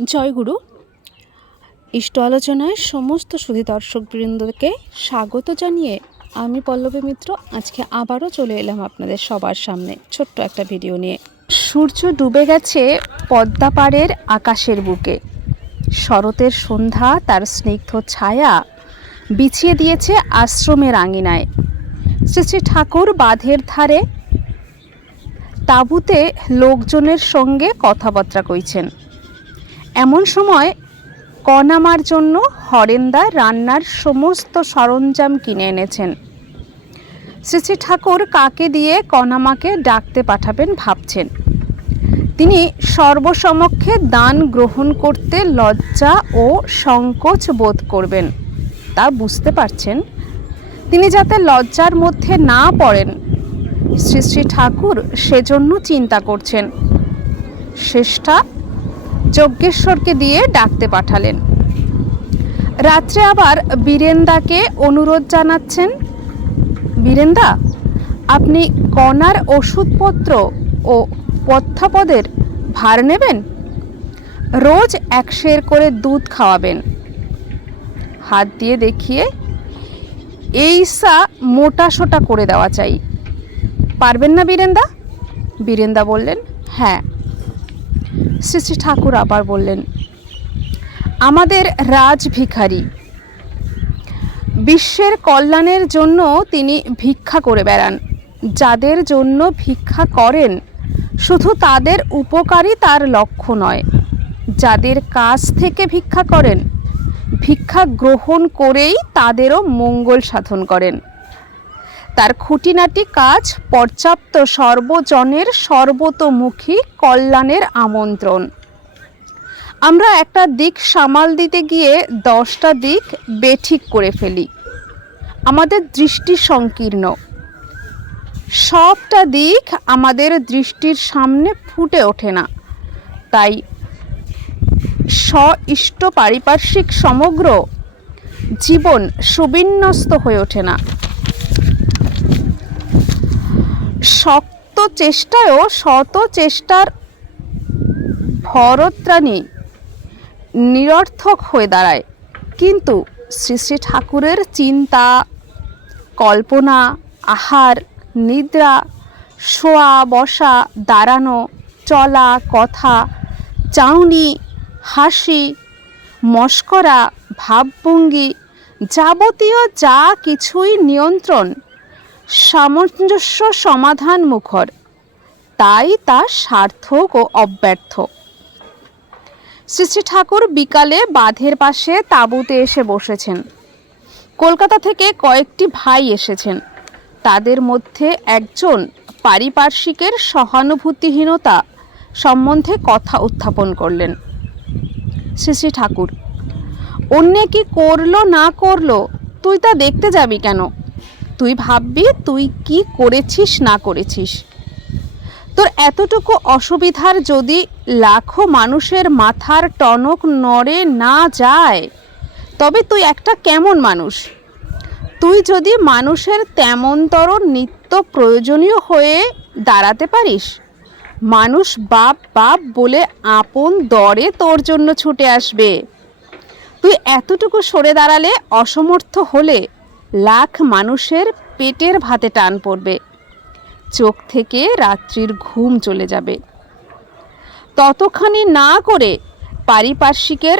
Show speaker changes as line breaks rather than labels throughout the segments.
জয়গুরু ইষ্ট আলোচনায় সমস্ত সুধী দর্শকবৃন্দকে স্বাগত জানিয়ে আমি পল্লবী মিত্র, আজকে আবারও চলে এলাম আপনাদের সবার সামনে ছোট্ট একটা ভিডিও নিয়ে। সূর্য ডুবে গেছে পদ্মাপাড়ের আকাশের বুকে। শরতের সন্ধ্যা, তার স্নিগ্ধ ছায়া বিছিয়ে দিয়েছে আশ্রমের আঙিনায়। শ্রী শ্রী ঠাকুর বাঁধের ধারে তাঁবুতে লোকজনের সঙ্গে কথাবার্তা কইছেন। এমন সময় কনামার জন্য হরেন্দা রান্নার সমস্ত সরঞ্জাম কিনে এনেছেন। শ্রী শ্রী ঠাকুর কাকে দিয়ে কনামাকে ডাকতে পাঠাবেন ভাবছেন। তিনি সর্বসমক্ষে দান গ্রহণ করতে লজ্জা ও সংকোচ বোধ করবেন, তা বুঝতে পারছেন? তিনি যাতে লজ্জার মধ্যে না পড়েন শ্রী শ্রী ঠাকুর সেজন্য চিন্তা করছেন। শেষটা যজ্ঞেশ্বরকে দিয়ে ডাকতে পাঠালেন। রাত্রে আবার বীরেন্দাকে অনুরোধ জানাচ্ছেন, বীরেন্দা, আপনি কণার ওষুধপত্র ও পথ্যাপদের ভার নেবেন? রোজ এক সের করে দুধ খাওয়াবেন। হাত দিয়ে দেখিয়ে, এই সা মোটা সোটা করে দেওয়া চাই। পারবেন না বীরেন্দা? বীরেন্দা বললেন হ্যাঁ। শ্রী শ্রী ঠাকুর আবার বললেন, আমাদের রাজ ভিখারি, বিশ্বের কল্যাণের জন্য তিনি ভিক্ষা করে বেড়ান। যাদের জন্য ভিক্ষা করেন, শুধু তাদের উপকারই তার লক্ষ্য নয়। যাদের কাছ থেকে ভিক্ষা করেন, ভিক্ষা গ্রহণ করেই তাদেরও মঙ্গল সাধন করেন। তার খুঁটিনাটি কাজ পর্যাপ্ত সর্বজনের সর্বতোমুখী কল্যাণের আমন্ত্রণ। আমরা একটা দিক সামাল দিতে গিয়ে দশটা দিক বেঠিক করে ফেলি। আমাদের দৃষ্টি সংকীর্ণ। সবটা দিক আমাদের দৃষ্টির সামনে ফুটে ওঠে না। তাই স্ব ইষ্ট পারিপার্শ্বিক সমগ্র জীবন সুবিন্যস্ত হয়ে ওঠে না। শক্ত চেষ্টায়ও শত চেষ্টার ভরত্রাণী নিরর্থক হয়ে দাঁড়ায়। কিন্তু শ্রী শ্রী ঠাকুরের চিন্তা, কল্পনা, আহার, নিদ্রা, শোয়া, বসা, দাঁড়ানো, চলা, কথা, চাউনি, হাসি, মস্করা, ভাবভঙ্গি যাবতীয় যা কিছুই নিয়ন্ত্রণ সামঞ্জস্য সমাধান মুখর। তাই তা সার্থক ও অব্যর্থ। শ্রী ঠাকুর বিকালে বাঁধের পাশে তাঁবুতে এসে বসেছেন। কলকাতা থেকে কয়েকটি ভাই এসেছেন। তাদের মধ্যে একজন পারিপার্শ্বিকের সহানুভূতিহীনতা সম্বন্ধে কথা উত্থাপন করলেন। শ্রী শ্রী ঠাকুর, অন্যে কি করল না করল? তুই তা দেখতে যাবি কেন? তুই ভাববি তুই কি করেছিস, না করেছিস। তোর এতটুকু অসুবিধার যদি লাখো মানুষের মাথার টনক নড়ে না যায়, তবে তুই একটা কেমন মানুষ? তুই যদি মানুষের তেমনতর নিত্য প্রয়োজনীয় হয়ে দাঁড়াতে পারিস, মানুষ বাপ বাপ বলে আপন দরে তোর জন্য ছুটে আসবে। তুই এতটুকু সরে দাঁড়ালে অসমর্থ হলে লাখ মানুষের পেটের ভাতে টান পড়বে। চোখ থেকে রাত্রির ঘুম চলে যাবে। ততখানি না করে পারিপার্শ্বিকের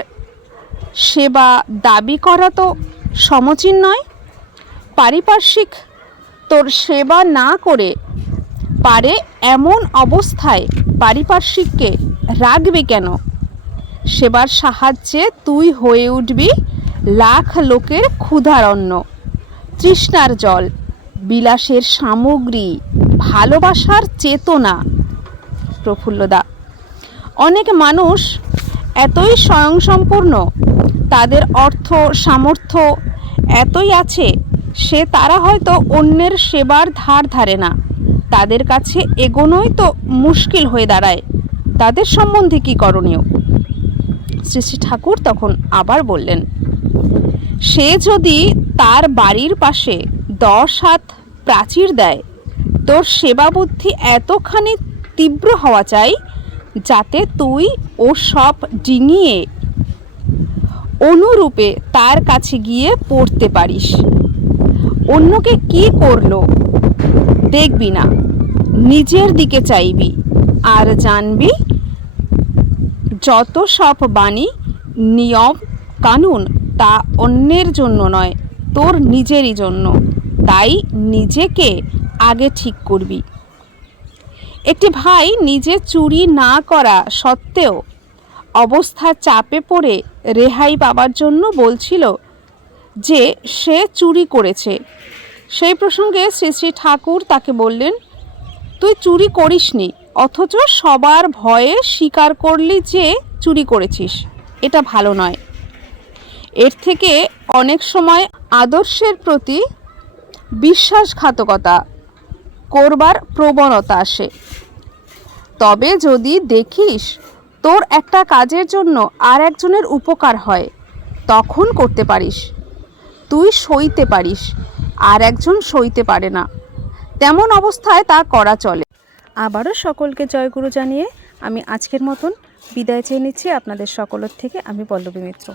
সেবা দাবি করা তো সমচীন নয়। পারিপার্শ্বিক তোর সেবা না করে পারে এমন অবস্থায় পারিপার্শ্বিককে রাখবে কেন? সেবার সাহায্যে তুই হয়ে উঠবি লাখ লোকের ক্ষুধারণ্য। তৃষ্ণার জল, বিলাসের সামগ্রী, ভালোবাসার চেতনা। প্রফুল্লদা, অনেক মানুষ এতই স্বয়ংসম্পূর্ণ, তাদের অর্থ, সামর্থ্য এতই আছে, সে তারা হয়তো অন্যের সেবার ধার ধারে না। তাদের কাছে এগোনোই তো মুশকিল হয়ে দাঁড়ায়। তাদের সম্বন্ধে কী করণীয়? শ্রী শ্রী ঠাকুর তখন আবার বললেন, সে যদি তার বাড়ির পাশে দশ হাত প্রাচীর দেয়। তোর সেবা বুদ্ধি এতখানি তীব্র হওয়া চাই যাতে তুই ও সব ডিঙিয়ে অনুরূপে তার কাছে গিয়ে পড়তে পারিস। অন্যকে কি করল দেখবি না। নিজের দিকে চাইবি আর জানবি যত সব বাণী, নিয়ম, কানুন তা অন্যের জন্য নয় তোর নিজেরই জন্য। তাই নিজেকে আগে ঠিক করবি। একটি ভাই নিজে চুরি না করা সত্ত্বেও অবস্থা চাপে পড়ে রেহাই পাবার জন্য বলছিল যে সে চুরি করেছে। সেই প্রসঙ্গে শ্রী শ্রী ঠাকুর তাকে বললেন, তুই চুরি করিসনি, অথচ সবার ভয়ে স্বীকার করলি যে চুরি করেছিস। এটা ভালো নয়। এর থেকে অনেক সময় আদর্শের প্রতি বিশ্বাসঘাতকতা করবার প্রবণতা আসে। তবে যদি দেখিস তোর একটা কাজের জন্য আর একজনের উপকার হয়, তখন করতে পারিস। তুই সইতে পারিস, আর একজন সইতে পারে না। তেমন অবস্থায় তা করা চলে। আবারও সকলকে জয়গুরু জানিয়ে আমি আজকের মতন বিদায় চেয়ে নিচ্ছি। আপনাদের সকলের থেকে আমি পল্লবী মিত্র।